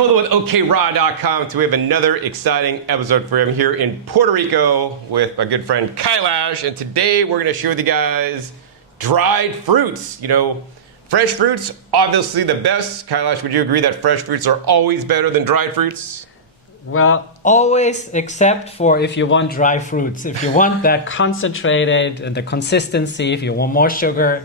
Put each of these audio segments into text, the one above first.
Rico with OKRaw.com. So we have another exciting episode for him here in Puerto Rico with my good friend Kaelash. And today we're going to share with you guys dried fruits. You know, fresh fruits, obviously the best. Kaelash, would you agree that fresh fruits are always better than dried fruits? Well, always except for if you want dry fruits. If you want that concentrated and the consistency, if you want more sugar.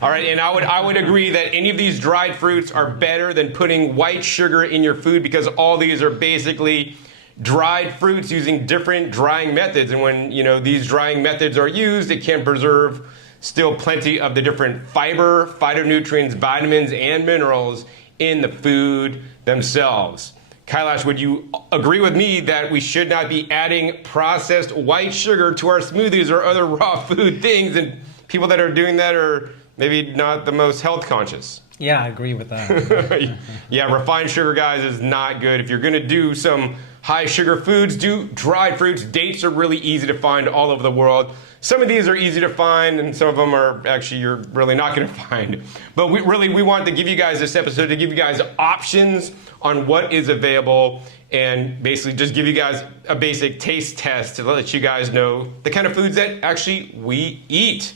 All right, and I would agree that any of these dried fruits are better than putting white sugar in your food because all these are basically dried fruits using different drying methods. And when, you know, these drying methods are used, it can preserve still plenty of the different fiber, phytonutrients, vitamins, and minerals in the food themselves. Kaelash, would you agree with me that we should not be adding processed white sugar to our smoothies or other raw food things, and people that are doing that are maybe not the most health conscious? Yeah, I agree with that. Yeah, refined sugar, guys, is not good. If you're going to do some high sugar foods, do dried fruits. Dates are really easy to find all over the world. Some of these are easy to find, and some of them are actually you're really not going to find. But we wanted to give you guys this episode to give you guys options on what is available and basically just give you guys a basic taste test to let you guys know the kind of foods that actually we eat.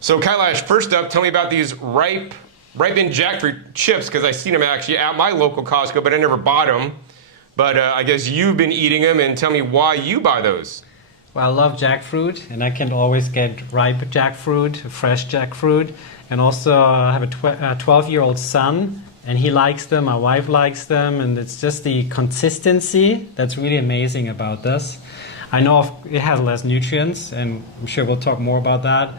So Kaelash, first up, tell me about these ripened jackfruit chips, because I've seen them actually at my local Costco, but I never bought them. But I guess you've been eating them, and tell me why you buy those. Well, I love jackfruit, and I can always get ripe jackfruit, fresh jackfruit. And also I have a 12-year-old son, and he likes them, my wife likes them, and it's just the consistency that's really amazing about this. I know it has less nutrients, and I'm sure we'll talk more about that.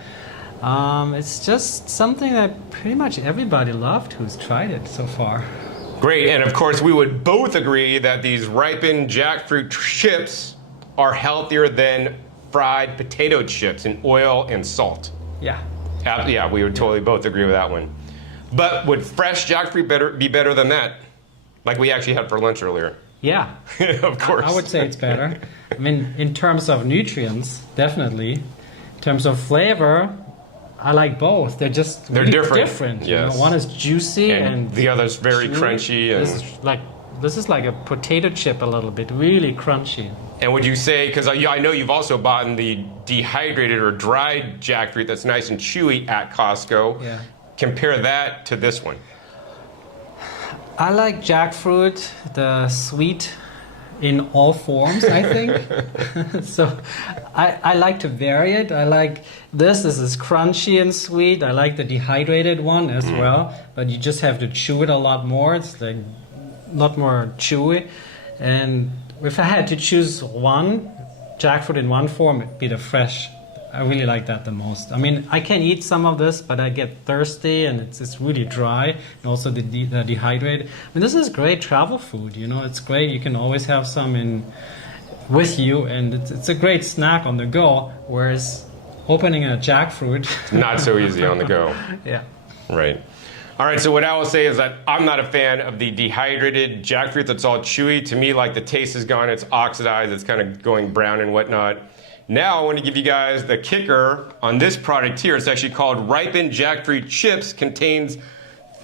It's just something that pretty much everybody loved who's tried it so far. Great, and of course we would both agree that these ripened jackfruit chips are healthier than fried potato chips in oil and salt. Yeah. Yeah, we would totally both agree with that one. But would fresh jackfruit be better than that? Like we actually had for lunch earlier. Yeah. Of course. I would say it's better. I mean, in terms of nutrients, definitely. In terms of flavor, I like both. They're really different. Yes. You know, one is juicy and the other's very crunchy. And this is like a potato chip a little bit, really crunchy. And would you say, because I know you've also bought the dehydrated or dried jackfruit that's nice and chewy at Costco. Yeah. Compare that to this one. I like jackfruit, the sweet in all forms, I think. So I like to vary it. I like this is crunchy and sweet. I like the dehydrated one as well, but you just have to chew it a lot more. It's like a lot more chewy. And if I had to choose one jackfruit in one form, it'd be the fresh. I really like that the most. I mean, I can eat some of this, but I get thirsty and it's really dry. And also the dehydrated. I mean, this is great travel food. You know, it's great. You can always have some with you, and it's a great snack on the go. Whereas opening a jackfruit, not so easy on the go. Yeah. Right. All right, so what I will say is that I'm not a fan of the dehydrated jackfruit that's all chewy. To me, like the taste is gone, it's oxidized, it's kind of going brown and whatnot. Now I want to give you guys the kicker on this product here. It's actually called Ripened Jackfruit Chips. Contains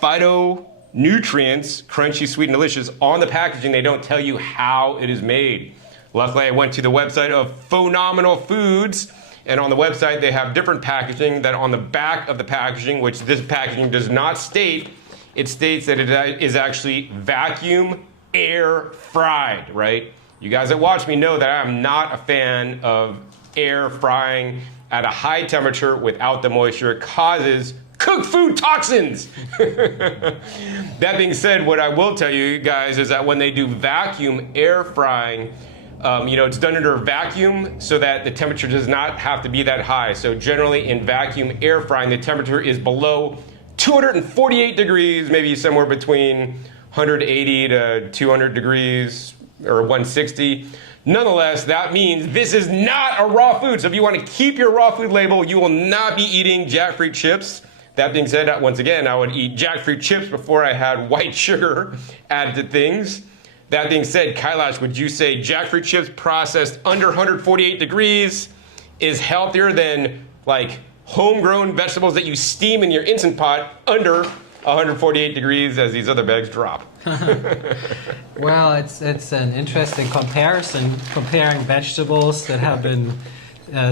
phytonutrients, crunchy, sweet, and delicious. On the packaging, they don't tell you how it is made. Luckily, I went to the website of Phenomenal Foods, and on the website, they have different packaging that on the back of the packaging, which this packaging does not state, it states that it is actually vacuum air fried, right? You guys that watch me know that I'm not a fan of air frying at a high temperature without the moisture. It causes cooked food toxins. That being said, what I will tell you guys is that when they do vacuum air frying, it's done under vacuum so that the temperature does not have to be that high. So generally in vacuum air frying, the temperature is below 248 degrees, maybe somewhere between 180 to 200 degrees or 160. Nonetheless, that means this is not a raw food. So if you want to keep your raw food label, you will not be eating jackfruit chips. That being said, once again, I would eat jackfruit chips before I had white sugar added to things. That being said, Kaelash, would you say jackfruit chips processed under 148 degrees is healthier than like homegrown vegetables that you steam in your Instant Pot under 148 degrees as these other bags drop. Well, it's an interesting comparison, comparing vegetables that have been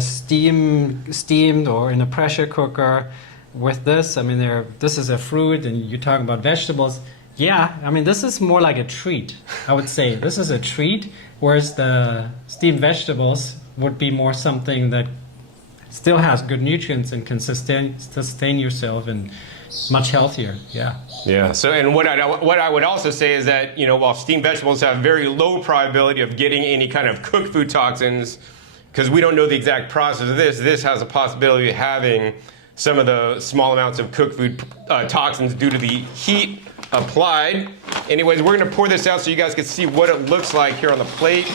steamed or in a pressure cooker with this. I mean, this is a fruit, and you're talking about vegetables. Yeah, I mean, this is more like a treat, I would say. This is a treat, whereas the steamed vegetables would be more something that still has good nutrients and can sustain yourself and much healthier. Yeah. Yeah. So, and what I would also say is that, you know, while steamed vegetables have very low probability of getting any kind of cooked food toxins, because we don't know the exact process of this has a possibility of having some of the small amounts of cooked food toxins due to the heat applied. Anyways, we're going to pour this out so you guys can see what it looks like here on the plate.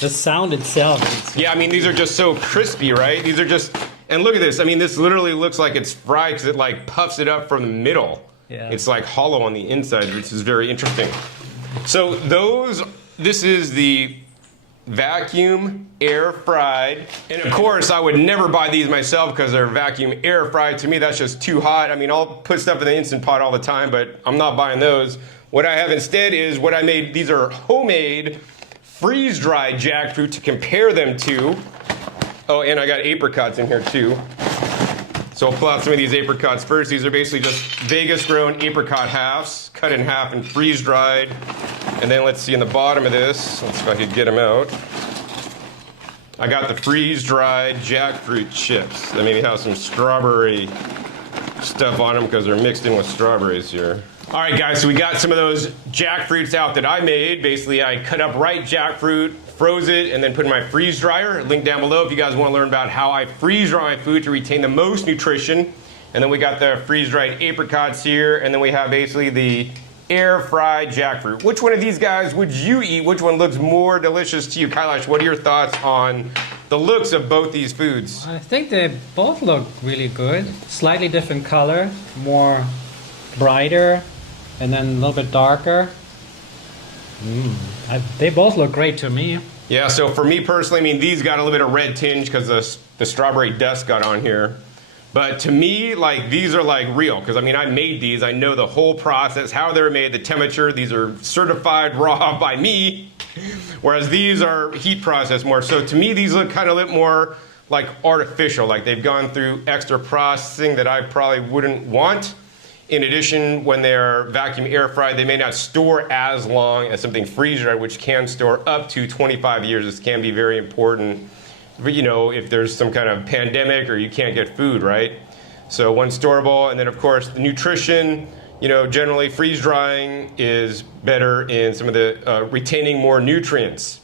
The sound itself. Yeah, I mean, these are just so crispy, right? These are just, and look at this. I mean, this literally looks like it's fried because it like puffs it up from the middle. Yeah. It's like hollow on the inside, which is very interesting. So this is the vacuum air fried. And of course, I would never buy these myself because they're vacuum air fried. To me, that's just too hot. I mean, I'll put stuff in the Instant Pot all the time, but I'm not buying those. What I have instead is what I made. These are homemade freeze-dried jackfruit to compare them to. Oh, and I got apricots in here too. So I'll pull out some of these apricots first. These are basically just Vegas-grown apricot halves, cut in half and freeze-dried. And then let's see in the bottom of this, let's see if I could get them out. I got the freeze-dried jackfruit chips. They maybe have some strawberry stuff on them because they're mixed in with strawberries here. All right, guys, so we got some of those jackfruits out that I made. Basically, I cut up ripe jackfruit, froze it, and then put in my freeze dryer. Link down below if you guys want to learn about how I freeze dry my food to retain the most nutrition. And then we got the freeze-dried apricots here, and then we have basically the air-fried jackfruit. Which one of these guys would you eat? Which one looks more delicious to you? Kaelash, what are your thoughts on the looks of both these foods? I think they both look really good. Slightly different color, more brighter, and then a little bit darker. They both look great to me. Yeah, so for me personally, I mean, these got a little bit of red tinge because the strawberry dust got on here. But to me, like, these are like real, because I mean, I made these. I know the whole process, how they're made, the temperature. These are certified raw by me, whereas these are heat processed more. So to me, these look kind of a bit more like artificial, like they've gone through extra processing that I probably wouldn't want. In addition, when they're vacuum air fried, they may not store as long as something freeze-dried, which can store up to 25 years. This can be very important, you know, if there's some kind of pandemic or you can't get food, right? So one storable, and then of course the nutrition, you know, generally freeze-drying is better in some of the retaining more nutrients.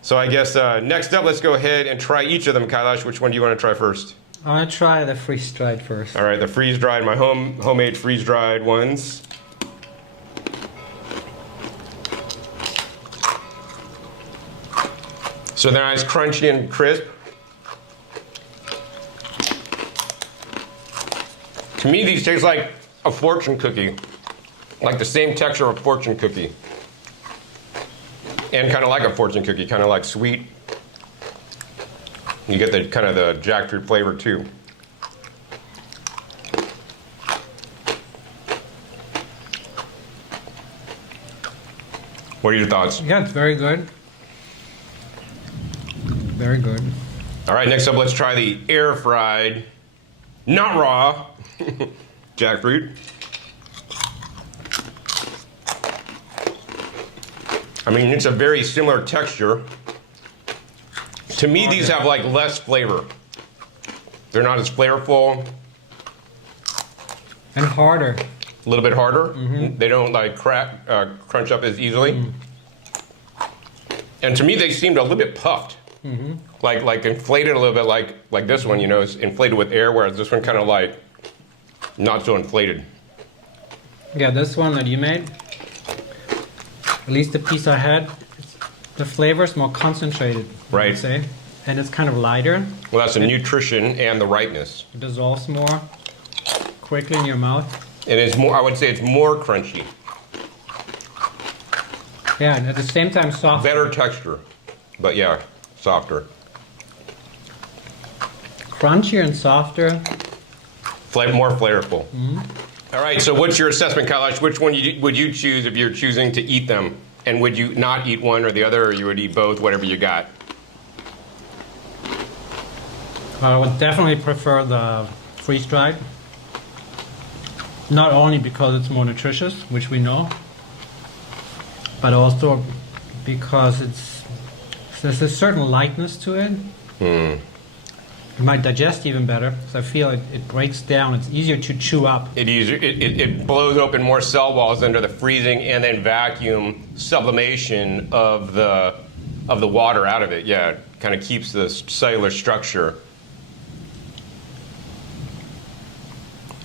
So I guess next up, let's go ahead and try each of them. Kaelash, which one do you want to try first? I want to try the freeze-dried first. All right, the freeze-dried, my homemade freeze-dried ones. So they're nice, crunchy and crisp. To me, these taste like a fortune cookie, like the same texture of a fortune cookie. And kind of like a fortune cookie, kind of like sweet. You get the kind of the jackfruit flavor too. What are your thoughts? Yeah, it's very good. Very good. All right, next up, let's try the air-fried, not raw, jackfruit. I mean, it's a very similar texture. To me, these have like less flavor. They're not as flavorful. And harder. A little bit harder. Mm-hmm. They don't like crunch up as easily. Mm-hmm. And to me, they seemed a little bit puffed. Mm-hmm. Like inflated a little bit, like this one, you know, is inflated with air, whereas this one kind of like not so inflated. Yeah, this one that you made, at least the piece I had, the flavor is more concentrated, right? I would say, and it's kind of lighter. Well, that's the nutrition and the ripeness. It dissolves more quickly in your mouth. And it's more, I would say it's more crunchy. Yeah, and at the same time soft. Better texture, but yeah, softer. Crunchier and softer. More flavorful. Mm-hmm. All right, so what's your assessment, Kaelash? Which one would you choose if you're choosing to eat them? And would you not eat one or the other, or you would eat both, whatever you got? I would definitely prefer the freeze-dried. Not only because it's more nutritious, which we know, but also because there's a certain lightness to it. It might digest even better, because I feel it breaks down. It's easier to chew up. It blows open more cell walls under the freezing and then vacuum sublimation of the water out of it. Yeah, it kind of keeps the cellular structure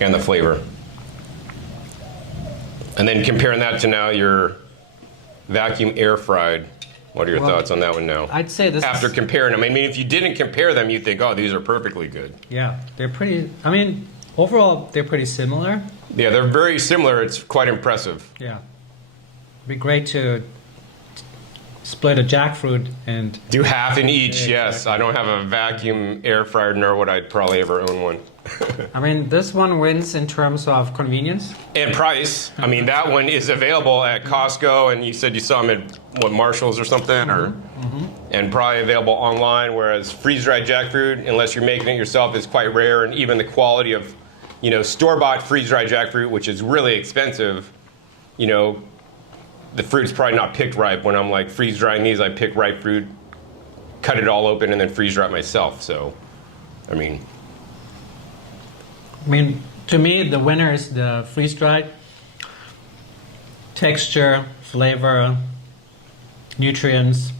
and the flavor. And then comparing that to now your vacuum air fried. What are your thoughts on that one now? I'd say this after comparing them. I mean, if you didn't compare them, you'd think, oh, these are perfectly good. Yeah, they're pretty, I mean, overall, they're pretty similar. Yeah, they're very similar. It's quite impressive. Yeah. It'd be great to split a jackfruit and... do half in each, yes. I don't have a vacuum air fryer, nor would I probably ever own one. I mean, this one wins in terms of convenience. And price. I mean, that one is available at Costco, and you said you saw them at, what, Marshall's or something? And probably available online, whereas freeze-dried jackfruit, unless you're making it yourself, is quite rare, and even the quality of, you know, store-bought freeze-dried jackfruit, which is really expensive, you know, the fruit's probably not picked ripe. When I'm like freeze-drying these, I pick ripe fruit, cut it all open, and then freeze-dry it myself. So, I mean, to me, the winner is the freeze-dried. Texture, flavor, nutrients.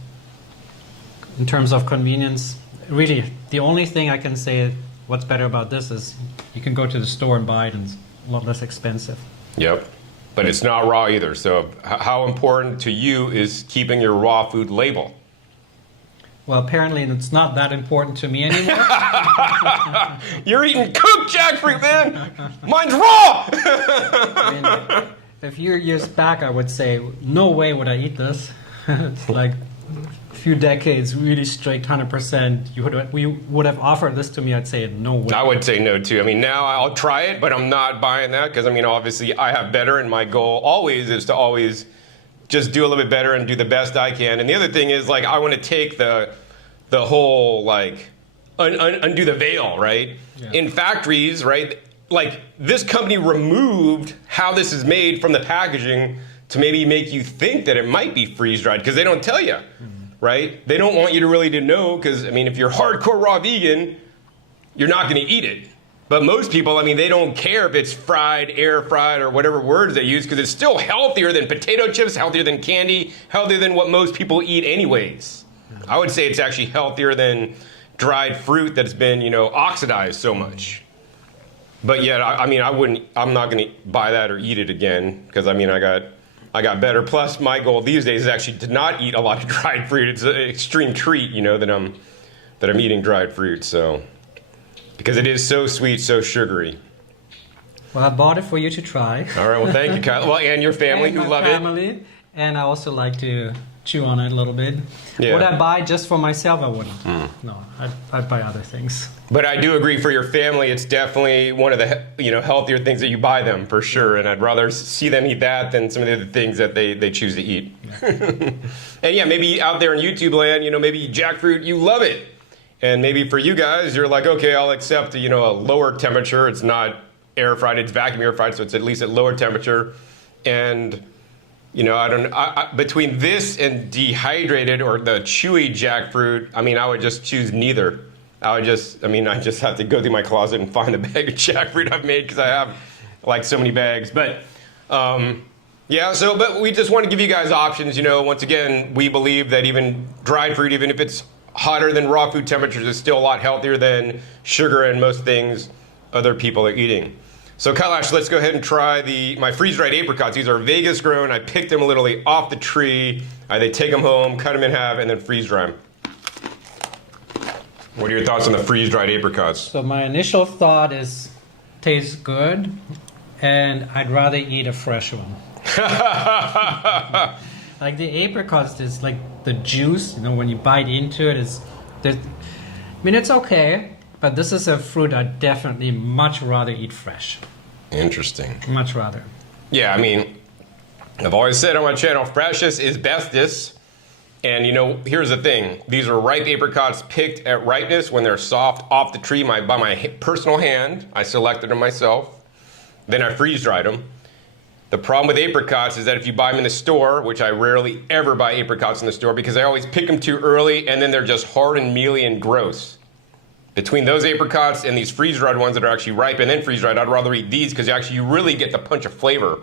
In terms of convenience, really, the only thing I can say what's better about this is you can go to the store and buy it, and it's a lot less expensive. Yep. But it's not raw either. So how important to you is keeping your raw food label? Well, apparently it's not that important to me anymore. You're eating cooked jackfruit, man! Mine's raw! I mean, a few years back, I would say, no way would I eat this. It's like a few decades, really strict, 100%. You would have offered this to me, I'd say no way. I would say no, too. I mean, now I'll try it, but I'm not buying that because, I mean, obviously I have better, and my goal always is to always just do a little bit better and do the best I can. And the other thing is, like, I want to take the whole, like, undo the veil, right? Yeah. In factories, right, like, this company removed how this is made from the packaging to maybe make you think that it might be freeze-dried, because they don't tell you, right? They don't want you to really know, because, I mean, if you're hardcore raw vegan, you're not going to eat it. But most people, I mean, they don't care if it's fried, air fried, or whatever words they use, because it's still healthier than potato chips, healthier than candy, healthier than what most people eat anyways. I would say it's actually healthier than dried fruit that's been, you know, oxidized so much. But yet, I'm not going to buy that or eat it again, because, I mean, I got better. Plus, my goal these days is actually to not eat a lot of dried fruit. It's an extreme treat, you know, that I'm eating dried fruit, so... because it is so sweet, so sugary. Well, I bought it for you to try. All right, well, thank you, Kyle. Well, and your family who love it. And I also like to chew on it a little bit. Yeah. Would I buy just for myself? I wouldn't. No, I'd buy other things. But I do agree, for your family, it's definitely one of the, you know, healthier things that you buy them, for sure. And I'd rather see them eat that than some of the other things that they choose to eat. Yeah. And yeah, maybe out there in YouTube land, you know, maybe jackfruit, you love it. And maybe for you guys, you're like, okay, I'll accept, you know, a lower temperature. It's not air fried, it's vacuum air fried, so it's at least at lower temperature. And, you know, between this and dehydrated or the chewy jackfruit, I mean, I would just choose neither. I just have to go through my closet and find a bag of jackfruit I've made, because I have like so many bags. But yeah, but we just want to give you guys options. You know, once again, we believe that even dried fruit, even if it's hotter than raw food temperatures, is still a lot healthier than sugar and most things other people are eating. So Kaelash, let's go ahead and try my freeze-dried apricots. These are Vegas grown. I picked them literally off the tree. They take them home, cut them in half, and then freeze-dry them. What are your thoughts on the freeze-dried apricots? So my initial thought is, tastes good, and I'd rather eat a fresh one. Like the apricots, is like the juice, you know, when you bite into it, I mean, it's okay, but this is a fruit I'd definitely much rather eat fresh. Interesting. Much rather. Yeah, I mean, I've always said on my channel, freshest is bestest. And you know, here's the thing. These are ripe apricots picked at ripeness when they're soft off the tree by my personal hand. I selected them myself. Then I freeze-dried them. The problem with apricots is that if you buy them in the store, which I rarely ever buy apricots in the store because I always pick them too early and then they're just hard and mealy and gross. Between those apricots and these freeze-dried ones that are actually ripe and then freeze-dried, I'd rather eat these because you really get the punch of flavor.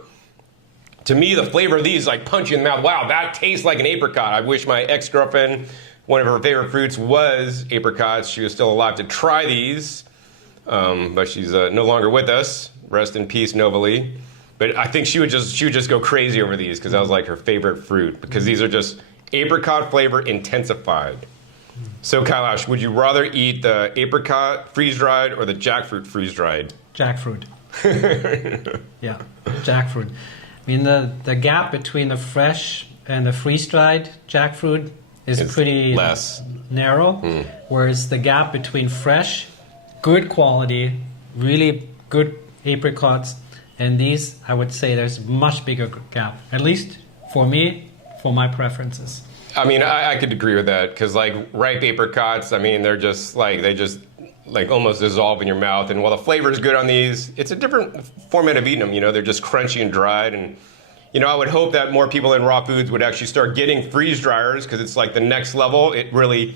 To me, the flavor of these is like punch you in the mouth. Wow, that tastes like an apricot. I wish my ex-girlfriend, one of her favorite fruits was apricots. She was still alive to try these, but she's no longer with us. Rest in peace, Novalee. But I think she would just go crazy over these because that was like her favorite fruit because these are just apricot flavor intensified. So Kaelash, would you rather eat the apricot freeze-dried or the jackfruit freeze-dried? Jackfruit. Yeah, jackfruit. I mean, the gap between the fresh and the freeze-dried jackfruit is pretty less narrow, whereas the gap between fresh, good quality, really good apricots, and these, I would say there's a much bigger gap, at least for me, for my preferences. I mean, I could agree with that because like ripe apricots, I mean, they're just like, they just like almost dissolve in your mouth. And while the flavor is good on these, it's a different format of eating them. You know, they're just crunchy and dried. And, you know, I would hope that more people in raw foods would actually start getting freeze dryers because it's like the next level. It really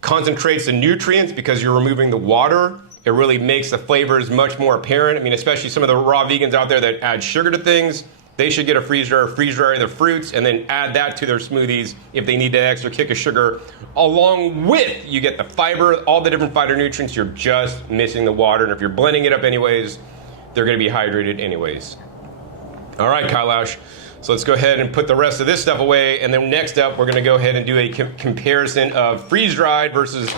concentrates the nutrients because you're removing the water. It really makes the flavors much more apparent. I mean, especially some of the raw vegans out there that add sugar to things, they should get a freeze dryer their fruits, and then add that to their smoothies if they need that extra kick of sugar. Along with, you get the fiber, all the different phytonutrients, you're just missing the water. And if you're blending it up anyways, they're gonna be hydrated anyways. All right, Kaelash. So let's go ahead and put the rest of this stuff away. And then next up, we're gonna go ahead and do a comparison of freeze-dried versus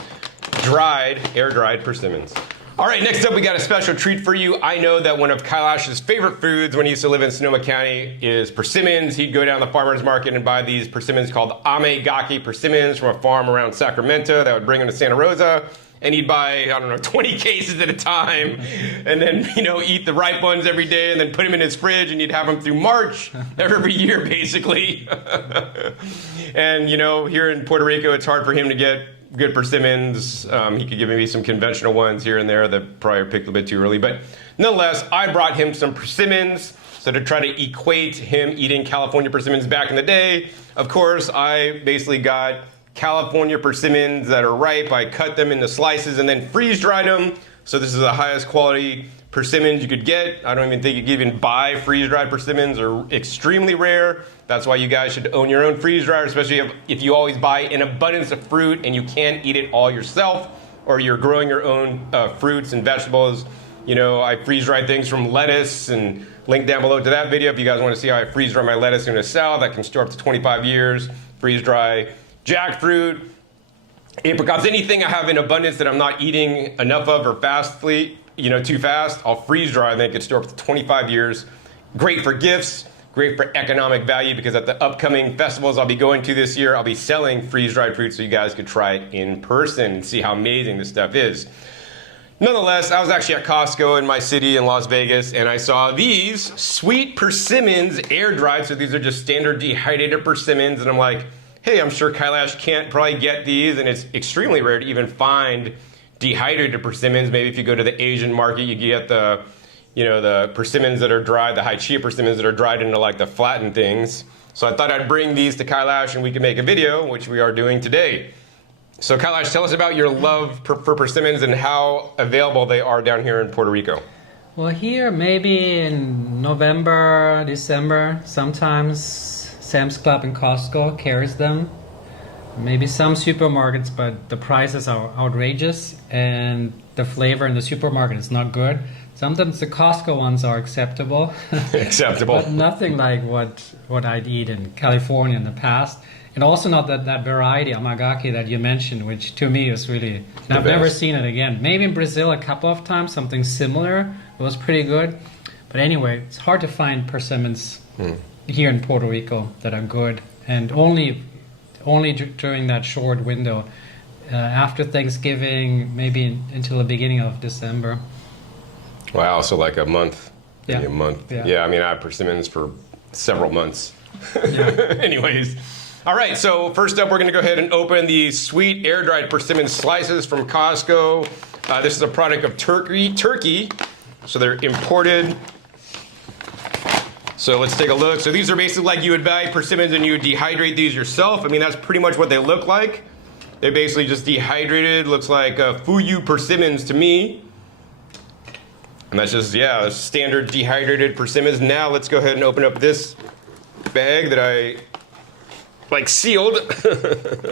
dried, air-dried persimmons. All right, next up, we got a special treat for you. I know that one of Kaelash's favorite foods when he used to live in Sonoma County is persimmons. He'd go down to the farmer's market and buy these persimmons called amegake persimmons from a farm around Sacramento that would bring him to Santa Rosa. And he'd buy, I don't know, 20 cases at a time and then, you know, eat the ripe ones every day and then put them in his fridge and he'd have them through March every year, basically. And, you know, here in Puerto Rico, it's hard for him to get good persimmons. He could give me some conventional ones here and there that probably are picked a bit too early. But nonetheless, I brought him some persimmons. So to try to equate him eating California persimmons back in the day, of course, I basically got California persimmons that are ripe. I cut them into slices and then freeze-dried them. So this is the highest quality persimmons you could get. I don't even think you can even buy freeze-dried persimmons. They're extremely rare. That's why you guys should own your own freeze dryer, especially if you always buy an abundance of fruit and you can't eat it all yourself, or you're growing your own fruits and vegetables. You know, I freeze dry things from lettuce, and link down below to that video if you guys want to see how I freeze dry my lettuce in a salad that can store up to 25 years. Freeze dry jackfruit, apricots, anything I have in abundance that I'm not eating enough of or fastly, you know, too fast, I'll freeze dry and then it can store up to 25 years. Great for gifts. Great for economic value because at the upcoming festivals I'll be going to this year, I'll be selling freeze-dried fruit so you guys could try it in person and see how amazing this stuff is. Nonetheless, I was actually at Costco in my city in Las Vegas and I saw these sweet persimmons air-dried. So these are just standard dehydrated persimmons and I'm like, hey, I'm sure Kaelash can't probably get these and it's extremely rare to even find dehydrated persimmons. Maybe if you go to the Asian market, you get the the persimmons that are dried, the high chia persimmons that are dried into like the flattened things. So I thought I'd bring these to Kaelash and we can make a video, which we are doing today. So Kaelash, tell us about your love for persimmons and how available they are down here in Puerto Rico. Well, here maybe in November, December, sometimes Sam's Club and Costco carries them. Maybe some supermarkets, but the prices are outrageous and the flavor in the supermarket is not good. Sometimes the Costco ones are acceptable. Acceptable. But nothing like what I'd eat in California in the past. And also not that variety, amagake, that you mentioned, which to me is really, I've never seen it again. Maybe in Brazil a couple of times, something similar. It was pretty good. But anyway, it's hard to find persimmons here in Puerto Rico that are good. And only during that short window, after Thanksgiving, maybe until the beginning of December. Wow, so like a month maybe a month. Yeah. I mean, I have persimmons for several months. Yeah. Anyways. All right, so first up, we're going to go ahead and open the sweet air-dried persimmon slices from Costco. This is a product of Turkey, so they're imported. So let's take a look. So these are basically like you would buy persimmons and you would dehydrate these yourself. I mean, that's pretty much what they look like. They're basically just dehydrated. Looks like Fuyu persimmons to me. And that's just, yeah, standard dehydrated persimmons. Now let's go ahead and open up this bag that I sealed.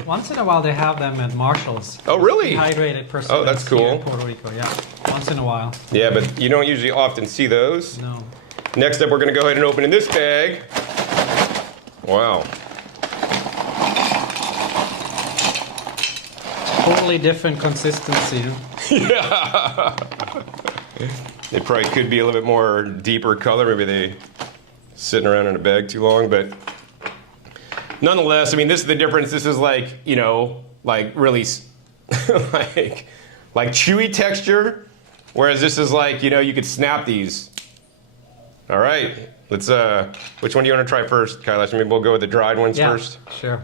Once in a while they have them at Marshall's. Oh, really? Dehydrated persimmons. Oh, that's cool. Here in Puerto Rico, yeah. Once in a while. Yeah, but you don't usually often see those. No. Next up, we're going to go ahead and open in this bag. Wow. Totally different consistency. Yeah. They probably could be a little bit more deeper color. Maybe they sitting around in a bag too long, but nonetheless, I mean, this is the difference. This is like, you know, like really like chewy texture, whereas this is like, you know, you could snap these. All right, let's, which one do you want to try first, Kaelash? Maybe we'll go with the dried ones first. Sure.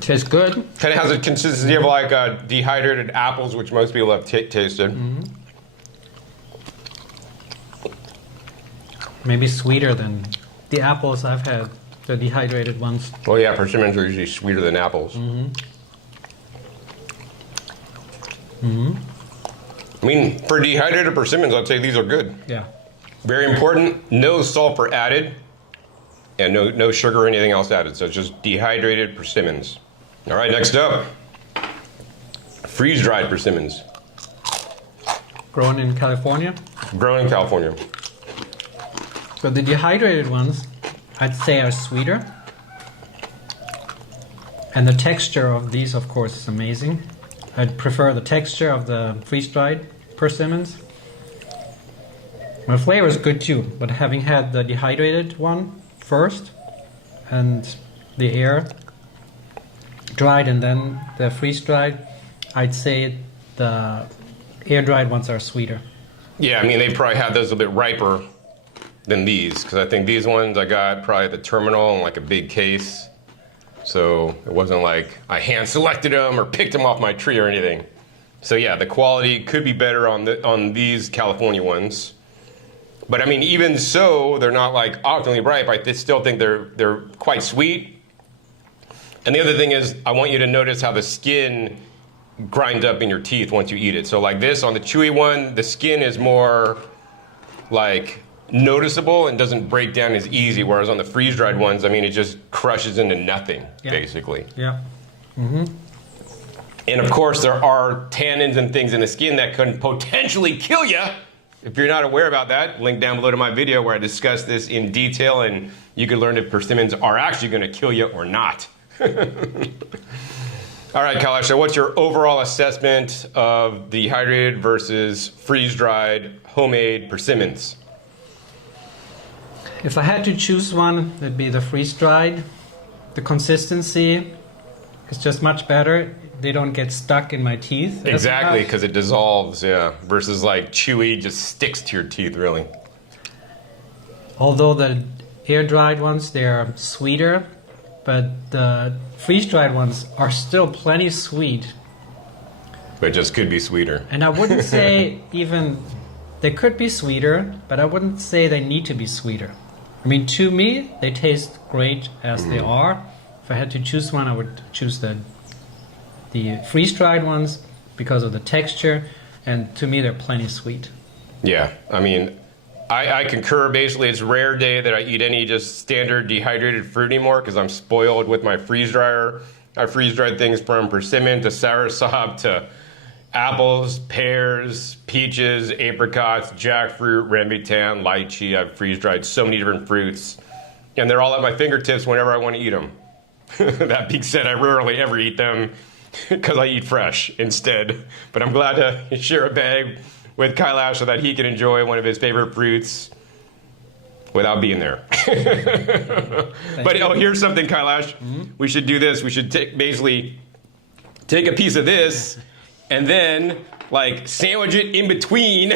Tastes good. Kind of has a consistency of like dehydrated apples, which most people have tasted. Mm-hmm. Maybe sweeter than the apples I've had, the dehydrated ones. Well, yeah, persimmons are usually sweeter than apples. Mm-hmm. Mm-hmm. I mean, for dehydrated persimmons, I'd say these are good. Yeah. Very important, no sulfur added, and no sugar or anything else added. So it's just dehydrated persimmons. All right, next up, freeze-dried persimmons. Grown in California? Grown in California. So the dehydrated ones, I'd say, are sweeter. And the texture of these, of course, is amazing. I'd prefer the texture of the freeze-dried persimmons. The flavor is good too, but having had the dehydrated one first and the air dried and then the freeze-dried, I'd say the air-dried ones are sweeter. Yeah, I mean, they probably had those a little bit riper than these, because I think these ones I got probably at the terminal in like a big case. So it wasn't like I hand selected them or picked them off my tree or anything. So yeah, the quality could be better on these California ones. But I mean, even so, they're not like optimally ripe. I still think they're quite sweet. And the other thing is, I want you to notice how the skin grinds up in your teeth once you eat it. So like this, on the chewy one, the skin is more like noticeable and doesn't break down as easy, whereas on the freeze-dried ones, I mean, it just crushes into nothing, basically. Yeah. Mm-hmm. And of course, there are tannins and things in the skin that could potentially kill you. If you're not aware about that, link down below to my video where I discuss this in detail, and you can learn if persimmons are actually going to kill you or not. All right, Kaelash, so what's your overall assessment of dehydrated versus freeze-dried homemade persimmons? If I had to choose one, it'd be the freeze-dried. The consistency is just much better. They don't get stuck in my teeth. Exactly, because it dissolves, yeah. Versus like chewy, just sticks to your teeth, really. Although the air-dried ones, they're sweeter, but the freeze-dried ones are still plenty sweet. But just could be sweeter. And I wouldn't say even they could be sweeter, but I wouldn't say they need to be sweeter. I mean, to me, they taste great as they are. If I had to choose one, I would choose the freeze-dried ones because of the texture, and to me, they're plenty sweet. Yeah, I mean, I concur. Basically, it's a rare day that I eat any just standard dehydrated fruit anymore because I'm spoiled with my freeze dryer. I freeze-dried things from persimmon to soursop to apples, pears, peaches, apricots, jackfruit, rambutan, lychee. I've freeze-dried so many different fruits, and they're all at my fingertips whenever I want to eat them. That being said, I rarely ever eat them because I eat fresh instead. But I'm glad to share a bag with Kaelash so that he can enjoy one of his favorite fruits without being there. But oh, here's something, Kaelash. We should do this. We should basically take a piece of this and then like sandwich it in between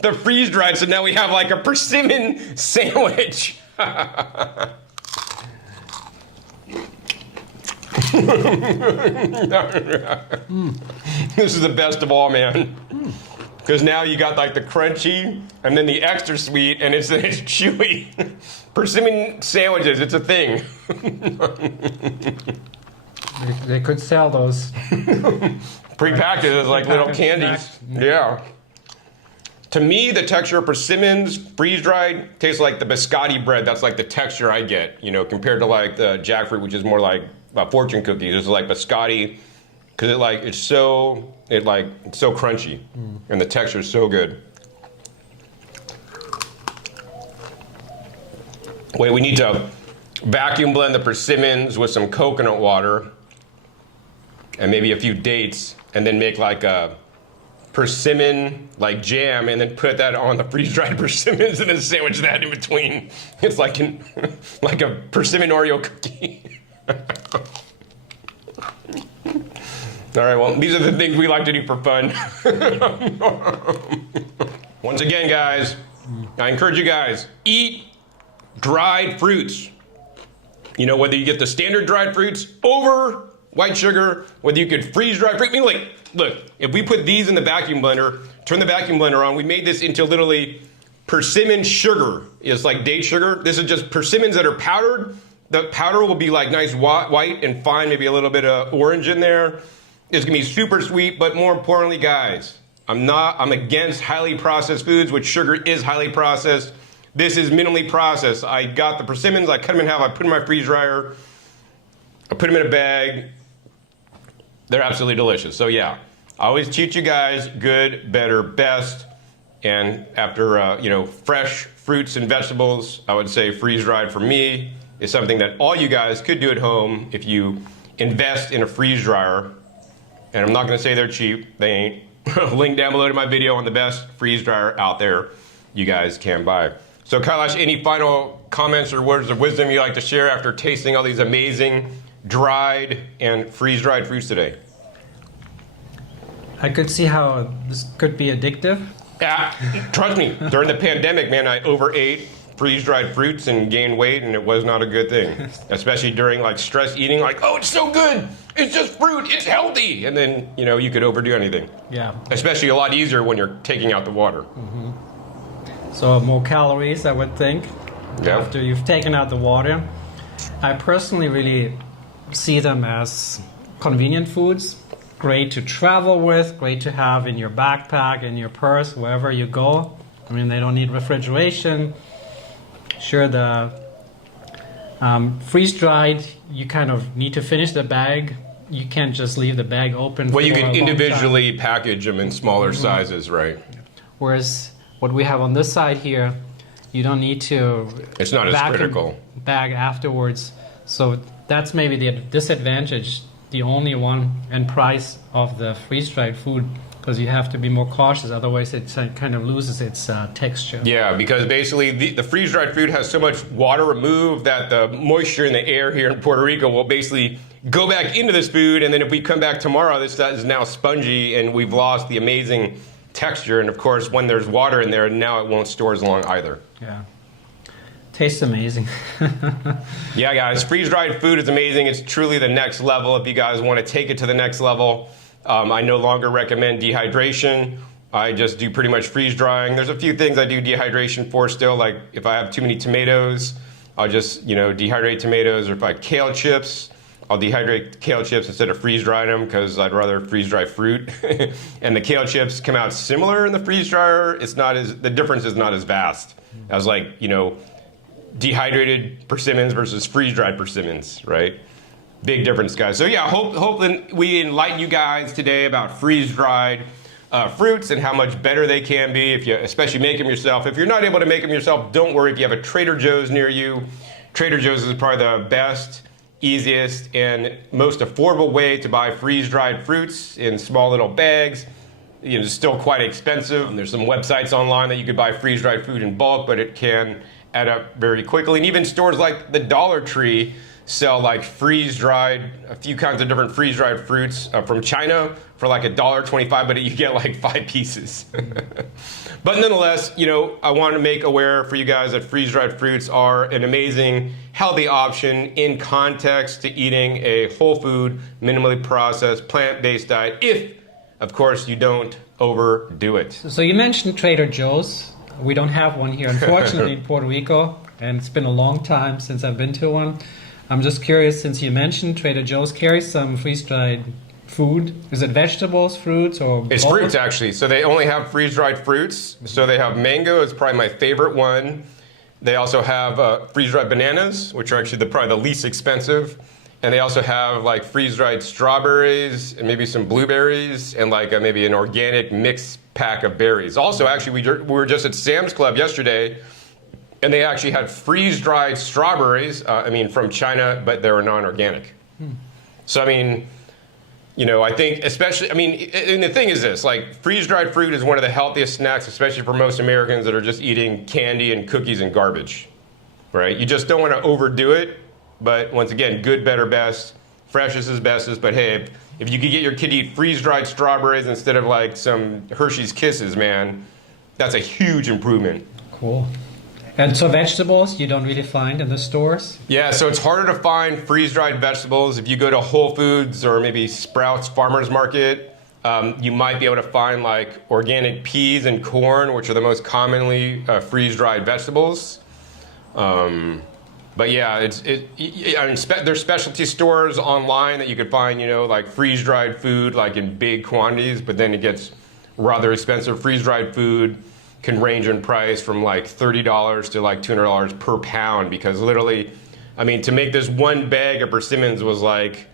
the freeze-dried. So now we have like a persimmon sandwich. This is the best of all, man. Because now you got like the crunchy and then the extra sweet, and it's chewy. Persimmon sandwiches, it's a thing. They could sell those. Prepackaged as like little candies. Yeah. To me, the texture of persimmons, freeze-dried, tastes like the biscotti bread. That's like the texture I get, you know, compared to like the jackfruit, which is more like fortune cookies. It's like biscotti, because it's so crunchy, and the texture is so good. Wait, we need to vacuum blend the persimmons with some coconut water and maybe a few dates, and then make like a persimmon like jam, and then put that on the freeze-dried persimmons, and then sandwich that in between. It's like like a persimmon Oreo cookie. All right, well, these are the things we like to do for fun. Once again, guys, I encourage you guys, eat dried fruits. You know, whether you get the standard dried fruits over white sugar, whether you could freeze dried fruit. I mean, like, look, if we put these in the vacuum blender, turn the vacuum blender on, we made this into literally persimmon sugar. It's like date sugar. This is just persimmons that are powdered. The powder will be like nice white and fine, maybe a little bit of orange in there. It's gonna be super sweet, but more importantly, guys, I'm against highly processed foods, which sugar is highly processed. This is minimally processed. I got the persimmons, I cut them in half, I put them in my freeze dryer, I put them in a bag. They're absolutely delicious. So yeah, I always teach you guys good, better, best. And after fresh fruits and vegetables, I would say freeze-dried for me is something that all you guys could do at home if you invest in a freeze dryer. And I'm not gonna say they're cheap, they ain't. Link down below to my video on the best freeze dryer out there you guys can buy. So Kaelash, any final comments or words of wisdom you'd like to share after tasting all these amazing dried and freeze-dried fruits today? I could see how this could be addictive. Yeah, trust me, during the pandemic, man, I overate freeze-dried fruits and gained weight, and it was not a good thing. Especially during like stress eating, like, oh, it's so good, it's just fruit, it's healthy. And then, you could overdo anything. Yeah. Especially a lot easier when you're taking out the water. Mm-hmm. So more calories, I would think, after you've taken out the water. I personally really see them as convenient foods. Great to travel with, great to have in your backpack, in your purse, wherever you go. I mean, they don't need refrigeration. Sure, the freeze-dried, you kind of need to finish the bag. You can't just leave the bag open. Well, you can individually package them in smaller sizes, right? Whereas what we have on this side here, you don't need to. It's not as critical. Bag afterwards. So that's maybe the disadvantage, the only one, and price of the freeze-dried food, because you have to be more cautious, otherwise it kind of loses its texture. Yeah, because basically the freeze-dried fruit has so much water removed that the moisture in the air here in Puerto Rico will basically go back into this food, and then if we come back tomorrow, this is now spongy, and we've lost the amazing texture, and of course, when there's water in there, now it won't store as long either. Yeah. Tastes amazing. Yeah, guys, freeze-dried food is amazing. It's truly the next level. If you guys want to take it to the next level, I no longer recommend dehydration. I just do pretty much freeze-drying. There's a few things I do dehydration for still, like if I have too many tomatoes, I'll just, dehydrate tomatoes, or if I have kale chips, I'll dehydrate kale chips instead of freeze-drying them, because I'd rather freeze-dry fruit. And the kale chips come out similar in the freeze-dryer. The difference is not as vast as dehydrated persimmons versus freeze-dried persimmons, right? Big difference, guys. So yeah, hope that we enlighten you guys today about freeze-dried fruits and how much better they can be if you especially make them yourself. If you're not able to make them yourself, don't worry. If you have a Trader Joe's near you, Trader Joe's is probably the best, easiest, and most affordable way to buy freeze-dried fruits in small little bags. It's still quite expensive. There's some websites online that you could buy freeze-dried food in bulk, but it can add up very quickly. And even stores like the Dollar Tree sell like freeze-dried, a few kinds of different freeze-dried fruits from China for like $1.25, but you get like 5 pieces. But nonetheless, you know, I want to make aware for you guys that freeze-dried fruits are an amazing, healthy option in context to eating a whole food, minimally processed, plant-based diet, if, of course, you don't overdo it. So you mentioned Trader Joe's. We don't have one here, unfortunately, in Puerto Rico, and it's been a long time since I've been to one. I'm just curious, since you mentioned Trader Joe's carries some freeze-dried food. Is it vegetables, fruits, or It's both? fruits, actually. So they only have freeze-dried fruits. So they have mango. It's probably my favorite one. They also have freeze-dried bananas, which are actually probably the least expensive. And they also have like freeze-dried strawberries and maybe some blueberries and like maybe an organic mixed pack of berries. Also, actually, we were just at Sam's Club yesterday, and they actually had freeze-dried strawberries, from China, but they were non-organic. So, I mean, you know, I think especially, and the thing is this, like freeze-dried fruit is one of the healthiest snacks, especially for most Americans that are just eating candy and cookies and garbage, right? You just don't want to overdo it, but once again, good, better, best. Freshest is bestest, but hey, if you could get your kid to eat freeze-dried strawberries instead of like some Hershey's Kisses, man, that's a huge improvement. Cool. And so vegetables you don't really find in the stores? Yeah, so it's harder to find freeze-dried vegetables. If you go to Whole Foods or maybe Sprouts Farmers Market, you might be able to find like organic peas and corn, which are the most commonly freeze-dried vegetables. But yeah, there's specialty stores online that you could find, you know, like freeze-dried food like in big quantities, but then it gets rather expensive. Freeze-dried food can range in price from like $30 to like $200 per pound, because literally, to make this one bag of Persimmons was like,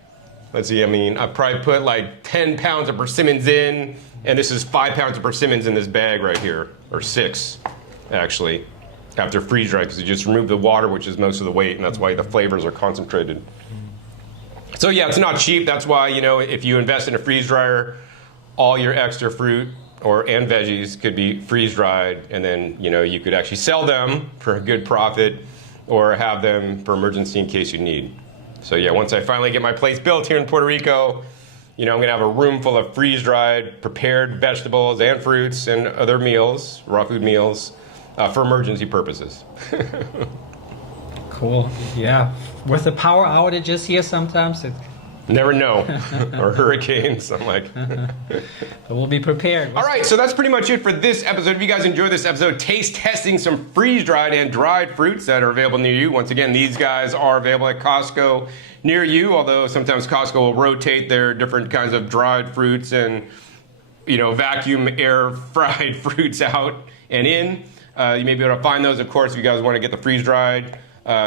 let's see, I probably put like 10 pounds of Persimmons in, and this is 5 pounds of Persimmons in this bag right here, or 6 actually, after freeze-dried, because you just remove the water, which is most of the weight, and that's why the flavors are concentrated. So yeah, it's not cheap. That's why, you know, if you invest in a freeze dryer, all your extra fruit and veggies could be freeze-dried, and then, you know, you could actually sell them for a good profit or have them for emergency in case you need. So yeah, once I finally get my place built here in Puerto Rico, you know, I'm gonna have a room full of freeze-dried, prepared vegetables and fruits and other meals, raw food meals, for emergency purposes. Cool. Yeah. With the power outages here sometimes, Never know. Or hurricanes. I'm like. we'll be prepared. All right, so that's pretty much it for this episode. If you guys enjoyed this episode, taste testing some freeze-dried and dried fruits that are available near you. Once again, these guys are available at Costco near you, although sometimes Costco will rotate their different kinds of dried fruits and, you know, vacuum air fried fruits out and in. You may be able to find those, of course, if you guys want to get the freeze-dried.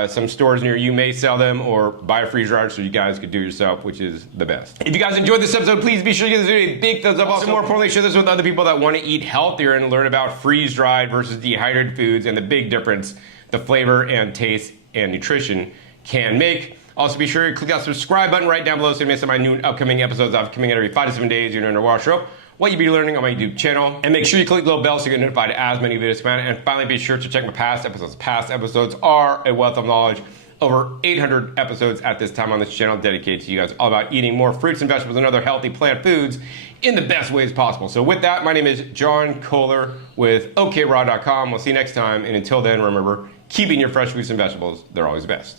Some stores near you may sell them, or buy a freeze-dryer so you guys could do it yourself, which is the best. If you guys enjoyed this episode, please be sure to give this video a big thumbs up. Also, more importantly, share this with other people that want to eat healthier and learn about freeze-dried versus dehydrated foods and the big difference the flavor and taste and nutrition can make. Also, be sure to click that subscribe button right down below so you miss my new and upcoming episodes. I'm coming out every 5 to 7 days. You're going to watch up what you be learning on my YouTube channel. And make sure you click the little bell so you get notified as many videos come out. And finally, be sure to check my past episodes. Past episodes are a wealth of knowledge. Over 800 episodes at this time on this channel dedicated to you guys, all about eating more fruits and vegetables and other healthy plant foods in the best ways possible. So with that, my name is John Kohler with OKRaw.com. We'll see you next time. And until then, remember, keeping your fresh fruits and vegetables, they're always best.